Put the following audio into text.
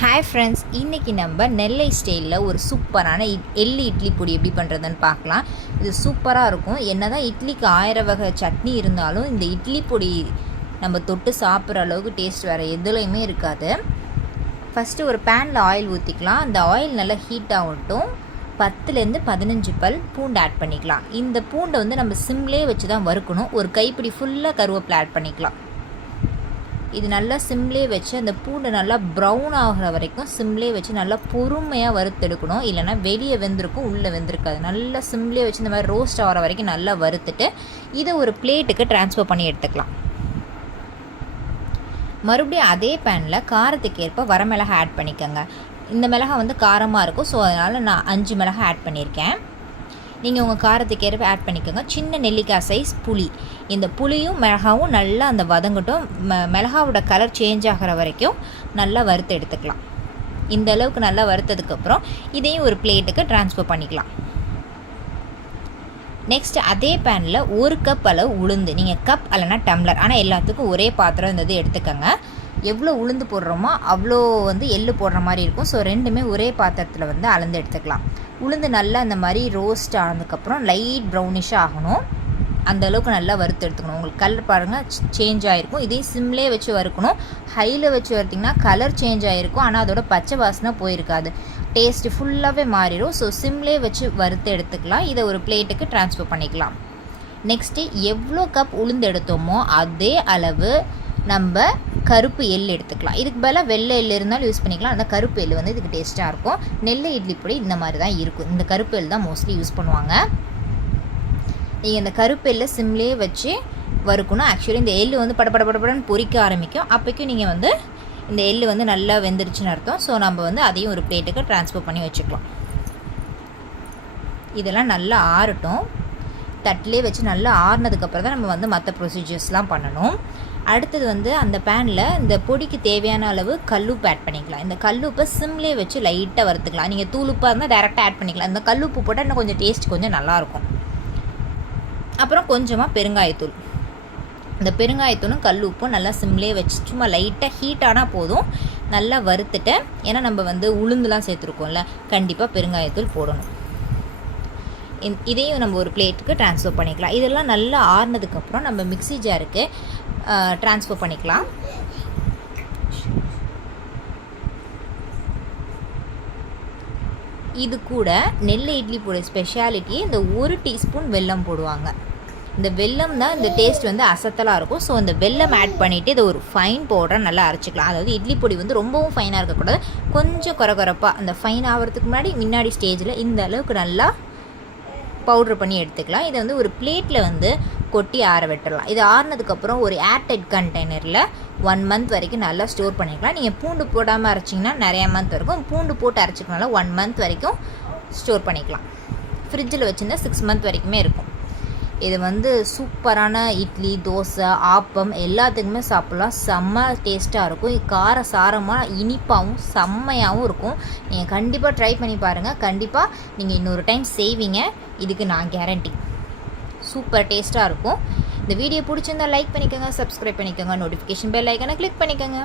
Hi friends, இன்றைக்கி நம்ம நெல்லை ஸ்டைலில் ஒரு சூப்பரான எள்ளு இட்லி பொடி எப்படி பண்ணுறதுன்னு பார்க்கலாம். இது சூப்பராக இருக்கும். என்ன தான் இட்லிக்கு 1000 வகை சட்னி இருந்தாலும் இந்த இட்லி பொடி நம்ம தொட்டு சாப்பிட்ற அளவுக்கு டேஸ்ட் வேறு எதுலேயுமே இருக்காது. ஃபஸ்ட்டு ஒரு பேனில் ஆயில் ஊற்றிக்கலாம். அந்த ஆயில் நல்லா ஹீட் ஆகட்டும். 10லேருந்து 15 பல் பூண்டு ஆட் பண்ணிக்கலாம். இந்த பூண்டை நம்ம சிம்லேயே வச்சு தான் வறுக்கணும். ஒரு கைப்பிடி ஃபுல்லாக கருவேப்பிலை ஆட் பண்ணிக்கலாம். இது நல்லா சிம்லேயே வச்சு அந்த பூண்டு நல்லா ப்ரௌன் ஆகிற வரைக்கும் சிம்லேயே வச்சு நல்லா பொறுமையாக வறுத்தெடுக்கணும். இல்லைனா வெளியே வெந்திருக்கும், உள்ளே வெந்திருக்காது. நல்லா சிம்லேயே வச்சு இந்த மாதிரி ரோஸ்ட் ஆகிற வரைக்கும் நல்லா வறுத்துட்டு இதை ஒரு பிளேட்டுக்கு ட்ரான்ஸ்ஃபர் பண்ணி எடுத்துக்கலாம். மறுபடியும் அதே பேனில் காரத்துக்கு ஏற்ப வரமிளகாய் ஆட் பண்ணிக்கோங்க. இந்த மிளகாய் காரமாக இருக்கும், ஸோ அதனால் நான் 5 மிளகாய் ஆட் பண்ணியிருக்கேன். நீங்கள் உங்கள் காரத்துக்கு ஏற்ப ஆட் பண்ணிக்கோங்க. சின்ன நெல்லிக்காய் சைஸ் புளி. இந்த புளியும் மிளகாவும் நல்லா அந்த வதங்கட்டும். மிளகாவோட கலர் சேஞ்ச் ஆகிற வரைக்கும் நல்லா வறுத்து எடுத்துக்கலாம். இந்த அளவுக்கு நல்லா வறுத்ததுக்கப்புறம் இதையும் ஒரு பிளேட்டுக்கு ட்ரான்ஸ்ஃபர் பண்ணிக்கலாம். நெக்ஸ்ட் அதே பேனில் 1 கப் அளவு உளுந்து, நீங்கள் கப் இல்லைனா டம்ளர், ஆனால் எல்லாத்துக்கும் ஒரே பாத்திரம் இந்த இது எடுத்துக்கோங்க. எவ்வளோ உளுந்து போடுறோமோ அவ்வளோ எள்ளு போடுற மாதிரி இருக்கும். ஸோ ரெண்டுமே ஒரே பாத்திரத்தில் அளந்து எடுத்துக்கலாம். உளுந்து நல்லா இந்த மாதிரி ரோஸ்ட் ஆனதுக்கப்புறம் லைட் ப்ரௌனிஷாக ஆகணும். அந்த அளவுக்கு நல்லா வறுத்து எடுத்துக்கணும். உங்களுக்கு கலர் பாருங்கள் சேஞ்ச் ஆகிருக்கும். இதையும் சிம்லேயே வச்சு வறுக்கணும். ஹையில் வச்சு வறுத்திங்கன்னா கலர் சேஞ்ச் ஆகிருக்கும், ஆனால் அதோட பச்சை வாசனை போயிருக்காது. டேஸ்ட்டு ஃபுல்லாகவே மாறிடும். ஸோ சிம்லேயே வச்சு வறுத்து எடுத்துக்கலாம். இதை ஒரு பிளேட்டுக்கு ட்ரான்ஸ்ஃபர் பண்ணிக்கலாம். நெக்ஸ்ட்டு எவ்வளோ கப் உளுந்து எடுத்தோமோ அதே அளவு நம்ம கருப்பு எள் எடுத்துக்கலாம். இதுக்கு பதிலாக வெள்ளை எள் இருந்தாலும் யூஸ் பண்ணிக்கலாம். அந்த கருப்பு எள் இதுக்கு டேஸ்ட்டாக இருக்கும். நெல்லை இட்லி பொடி இந்த மாதிரி தான் இருக்கும். இந்த கருப்பு எள் தான் மோஸ்ட்லி யூஸ் பண்ணுவாங்க. நீங்கள் இந்த கருப்பு எள்ளை சிம்லேயே வச்சு வறுக்கணும். ஆக்சுவலி இந்த எள் படப்படன்னு பொரிக்க ஆரம்பிக்கும். அப்போக்கும் நீங்கள் இந்த எள் நல்லா வெந்துருச்சுன்னு அர்த்தம். ஸோ நம்ம அதையும் ஒரு பிளேட்டுக்கு ட்ரான்ஸ்ஃபர் பண்ணி வச்சுக்கலாம். இதெல்லாம் நல்லா ஆறட்டும். தட்டிலே வச்சு நல்லா ஆறுனதுக்கப்புறம் தான் நம்ம மற்ற ப்ரொசீஜர்ஸ்லாம் பண்ணணும். அடுத்தது அந்த பேனில் இந்த பொடிக்கு தேவையான அளவு கல்லுப்பு ஆட் பண்ணிக்கலாம். இந்த கல்லுப்பை சிம்லேயே வச்சு லைட்டாக வறுத்துக்கலாம். நீங்கள் தூளுப்பாக இருந்தால் டேரெக்டாக ஆட் பண்ணிக்கலாம். இந்த கல்லுப்பு போட்டால் இன்னும் கொஞ்சம் டேஸ்ட் கொஞ்சம் நல்லாயிருக்கும். அப்புறம் கொஞ்சமாக பெருங்காயத்தூள். இந்த பெருங்காயத்தூளும் கல்லுப்பும் நல்லா சிம்லேயே வச்சு சும்மா லைட்டாக ஹீட் ஆனால் போதும். நல்லா வறுத்துட்டு, ஏன்னா நம்ம உளுந்துலாம் சேர்த்துருக்கோம்ல, கண்டிப்பாக பெருங்காயத்தூள் போடணும். இதையும் நம்ம ஒரு பிளேட்டுக்கு ட்ரான்ஸ்ஃபர் பண்ணிக்கலாம். இதெல்லாம் நல்லா ஆறுனதுக்கப்புறம் நம்ம மிக்ஸி ஜாருக்கு ட்ரான்ஸ்ஃபர் பண்ணிக்கலாம். இது கூட நெல்லை இட்லி பொடி ஸ்பெஷாலிட்டி இந்த 1 டீஸ்பூன் வெல்லம் போடுவாங்க. இந்த வெல்லம் தான் இந்த டேஸ்ட் அசத்தலாக இருக்கும். ஸோ இந்த வெல்லம் ஆட் பண்ணிவிட்டு இதை ஒரு ஃபைன் பவுடராக நல்லா அரைச்சிக்கலாம். அதாவது இட்லி பொடி ரொம்பவும் ஃபைனாக இருக்கக்கூடாது, கொஞ்சம் குறப்பாக அந்த ஃபைன் ஆகிறதுக்கு முன்னாடி ஸ்டேஜில் இந்த அளவுக்கு நல்லா பவுட்ரு பண்ணி எடுத்துக்கலாம். இதை ஒரு பிளேட்டில் கொட்டி ஆற விட்டுடலாம். இது ஆறுனதுக்கப்புறம் ஒரு ஏர்டைட் கண்டெய்னரில் 1 மந்த் வரைக்கும் நல்லா ஸ்டோர் பண்ணிக்கலாம். நீங்கள் பூண்டு போடாமல் அரைச்சிங்கன்னா நிறையா மந்த் வரைக்கும், பூண்டு போட்டு அரைச்சிக்கனால 1 மந்த் வரைக்கும் ஸ்டோர் பண்ணிக்கலாம். ஃப்ரிட்ஜில் வச்சுருந்தா 6 மந்த் வரைக்குமே இருக்கும். இது சூப்பரான இட்லி, தோசை, ஆப்பம் எல்லாத்துக்குமே சாப்பிட்லாம். செம்ம டேஸ்ட்டாக இருக்கும். கார சாரமாக இனிப்பாகவும் செம்மையாகவும் இருக்கும். நீங்கள் கண்டிப்பாக ட்ரை பண்ணி பாருங்கள். கண்டிப்பாக நீங்கள் இன்னொரு டைம் செய்வீங்க. இதுக்கு நான் கேரண்டி. சூப்பர் டேஸ்ட்டாக இருக்கும். இந்த வீடியோ பிடிச்சிருந்தால் லைக் பண்ணிக்கோங்க, சப்ஸ்கிரைப் பண்ணிக்கோங்க, நோட்டிஃபிகேஷன் பெல் ஐக்கனை கிளிக் பண்ணிக்கோங்க.